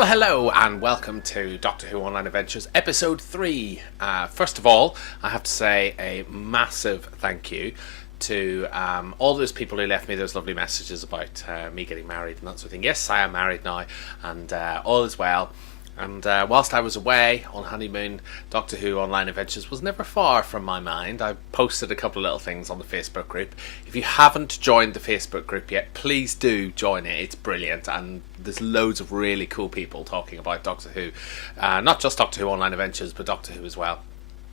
Well, hello and welcome to Doctor Who Online Adventures episode 3. First of all, I have to say a massive thank you to all those people who left me those lovely messages about me getting married and that sort of thing. Yes, I am married now and all is well. And whilst I was away on honeymoon, Doctor Who Online Adventures was never far from my mind. I posted a couple of little things on the Facebook group. If you haven't joined the Facebook group yet, please do join it. It's brilliant, and there's loads of really cool people talking about Doctor Who. Not just Doctor Who Online Adventures, but Doctor Who as well.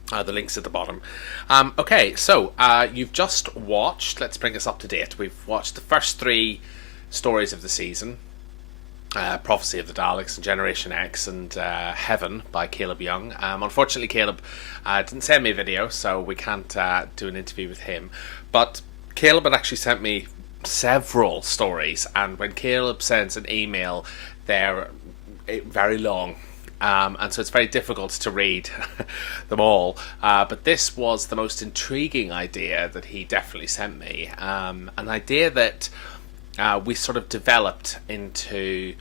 The link's at the bottom. Okay, so you've just watched, let's bring us up to date. We've watched the first 3 stories of the season. Prophecy of the Daleks and Generation X and Heaven by Caleb Young. Unfortunately, Caleb didn't send me a video, so we can't do an interview with him. But Caleb had actually sent me several stories, and when Caleb sends an email, they're very long. And so it's very difficult to read them all. But this was the most intriguing idea that he definitely sent me. An idea that we sort of developed into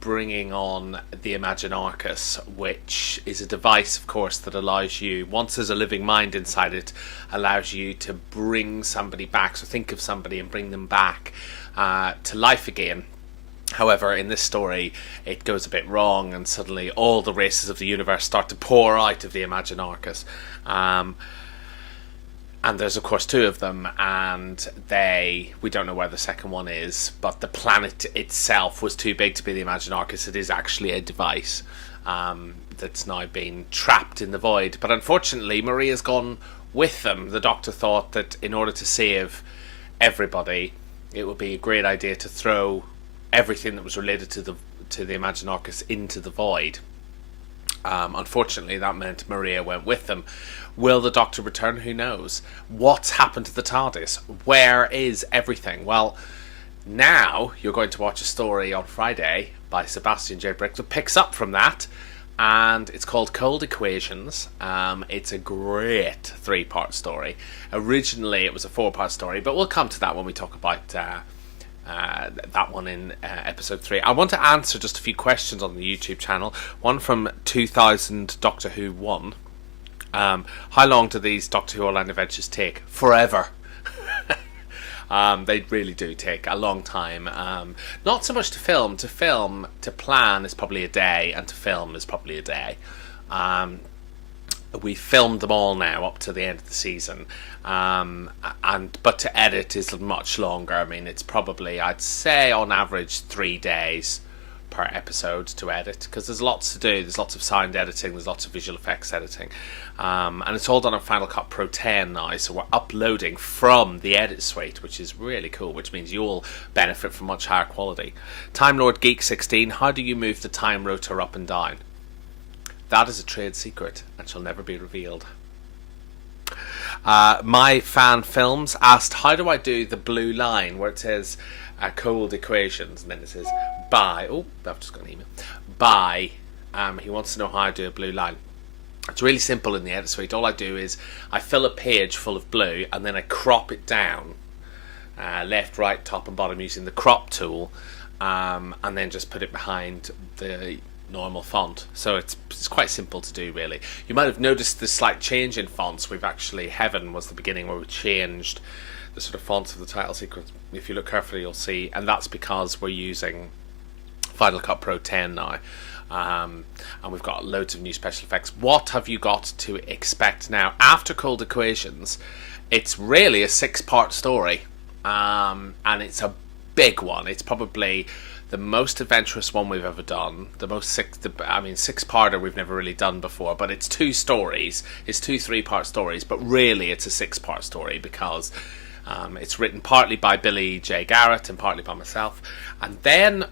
bringing on the Imagined Arcus, which is a device, of course, that allows you, once there's a living mind inside it, allows you to bring somebody back, so think of somebody and bring them back to life again. However, in this story, it goes a bit wrong, and suddenly all the races of the universe start to pour out of the Imagined Arcus. And there's, of course, 2 of them, and we don't know where the second one is, but the planet itself was too big to be the Imagined Arcus. It is actually a device that's now been trapped in the void. But unfortunately, Maria's gone with them. The Doctor thought that in order to save everybody, it would be a great idea to throw everything that was related to the Imagined Arcus into the void. Unfortunately, that meant Maria went with them. Will the Doctor return? Who knows? What's happened to the TARDIS? Where is everything? Well, now you're going to watch a story on Friday by Sebastian J. Brick that picks up from that, and it's called Cold Equations. It's a great 3-part story. Originally, it was a 4-part story, but we'll come to that when we talk about that one in episode 3. I want to answer just a few questions on the YouTube channel. One from 2000 Doctor Who 1. How long do these Doctor Who Online Adventures take? Forever. They really do take a long time. Not so much to film. To plan is probably a day, and to film is probably a day. We filmed them all now up to the end of the season, but to edit is much longer. I mean, it's probably, I'd say, on average 3 days per episode to edit, because there's lots to do. There's lots of sound editing, there's lots of visual effects editing, and it's all done on Final Cut Pro 10 now, so we're uploading from the edit suite, which is really cool, which means you'll benefit from much higher quality. Time Lord Geek 16, how do you move the time rotor up and down? That is a trade secret and shall never be revealed. My Fan Films asked, how do I do the blue line where it says Cold Equations, and then it says by. Oh, I've just got an email. By. He wants to know how I do a blue line. It's really simple in the edit suite. All I do is I fill a page full of blue, and then I crop it down, left, right, top, and bottom, using the crop tool, and then just put it behind the normal font. So it's quite simple to do, really. You might have noticed the slight change in fonts. We've actually, Heaven was the beginning where we changed the sort of fonts of the title sequence. If you look carefully, you'll see, and that's because we're using Final Cut Pro 10 now, and we've got loads of new special effects. What have you got to expect now? After Cold Equations, it's really a 6-part story, and it's a big one. It's probably the most adventurous one we've ever done. The most 6-parter we've never really done before. But it's 2 stories. It's 2 3-part stories. But really, it's a 6-part story because it's written partly by Billy J. Garrett and partly by myself. And then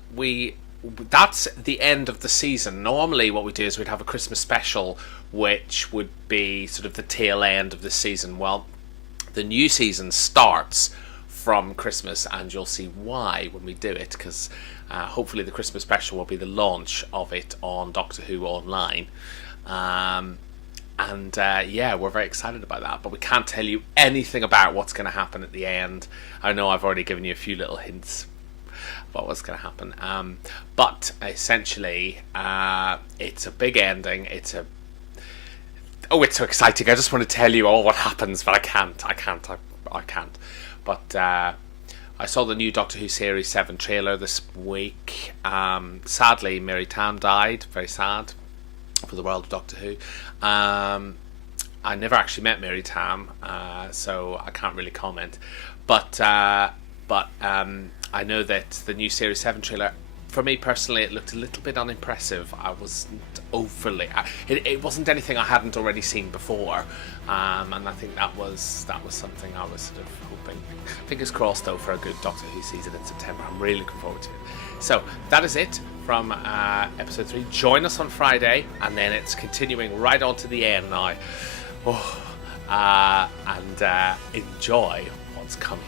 that's the end of the season. Normally, what we do is we'd have a Christmas special, which would be sort of the tail end of the season. Well, the new season starts from Christmas, and you'll see why when we do it, because hopefully the Christmas special will be the launch of it on Doctor Who Online, yeah, we're very excited about that, but we can't tell you anything about what's going to happen at the end. I know I've already given you a few little hints. what was going to happen. But essentially, it's a big ending. It's so exciting. I just want to tell you all what happens, but I can't. But I saw the new Doctor Who Series 7 trailer this week. Sadly, Mary Tam died. Very sad for the world of Doctor Who. I never actually met Mary Tam, so I can't really comment. But I know that the new Series 7 trailer, for me personally, it looked a little bit unimpressive. I wasn't overly... It wasn't anything I hadn't already seen before. And I think that was something I was sort of hoping. Fingers crossed, though, for a good Doctor Who season in September. I'm really looking forward to it. So, that is it from episode 3. Join us on Friday, and then it's continuing right on to the end now. And enjoy what's coming.